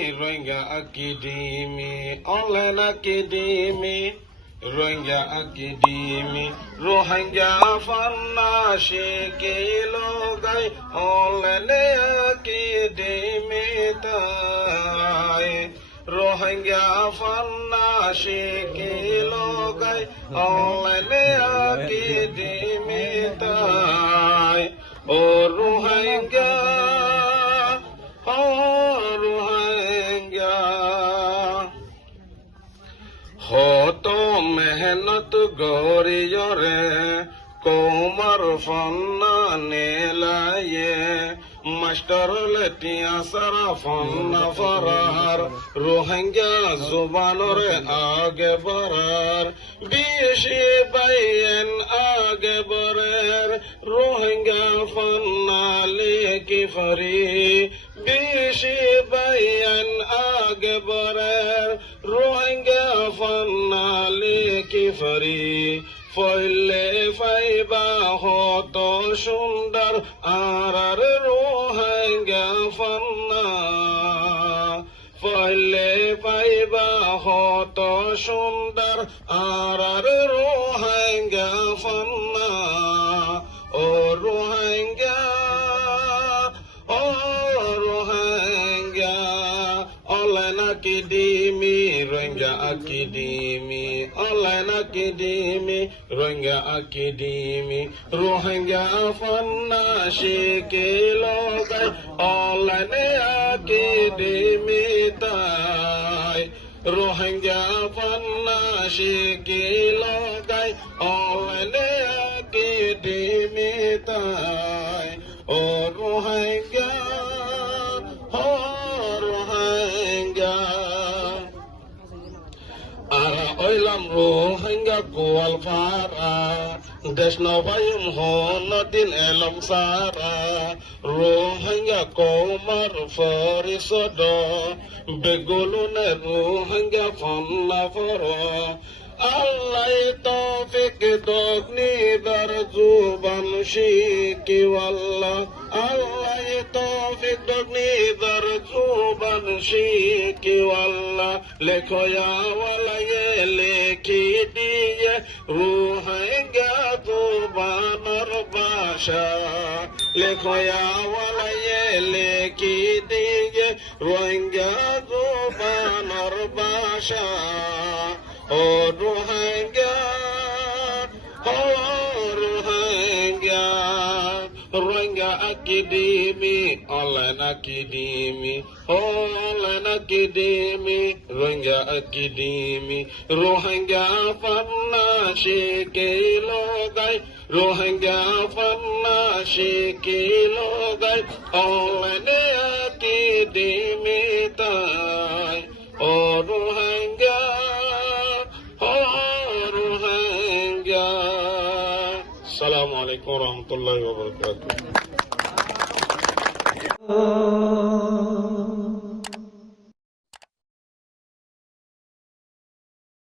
Rohingya Academy, online academy, Rohingya Academy, Rohingya Fanna Shekilogai, online academy tai, Rohingya Fanna Shekilogai, online academy tai, oh Rohingya. হতো মেহনত গরিয়রে কোমর ফন্না নেলায়ে master Letitia সারা ফন্না ফরার রোহিঙ্গা জুবানরে আগে বরার বিশি বাইন আগে বরের রোহিঙ্গা ফন্না লেকি ফরি বিশি বাইন আগে বরের রোহিঙ্গা ফন্না লেকি ফরি ফইলে ফাইবা হত সুন্দর আর রোহিঙ্গা ফন্না ফইলে ফাইবা হত সুন্দর আর রোহিঙ্গা ফন্না ও রোহিঙ্গা ও Rohingya online academy Rohingya Academy online academy Rohingya Academy Rohingya Fanna Shekilogai online academy tai Rohingya Fanna Shekilogai online academy tai oh Rohingya Oilam Rohingya kual fara Desno bayum honadin elam sara Rohingya komar farisodo Begulune Rohingya fanna fara Allah tawfik dogni dar zuban shiki wallah Allah tawfik dogni dar zuban shiki wallah lekho ya wala ye lekhi diye Rohingya zubanar basha lekho ya wala ye lekhi diye Rohingya zubanar basha oh Rohingya, Rohingya Academy, online academy, online academy, Rohingya Academy, Rohingya Fanna Shekilogai, Rohingya Fanna Shekilogai, online academy tai, oh Rohingya. Assalamualaikum warahmatullahi wabarakatuh.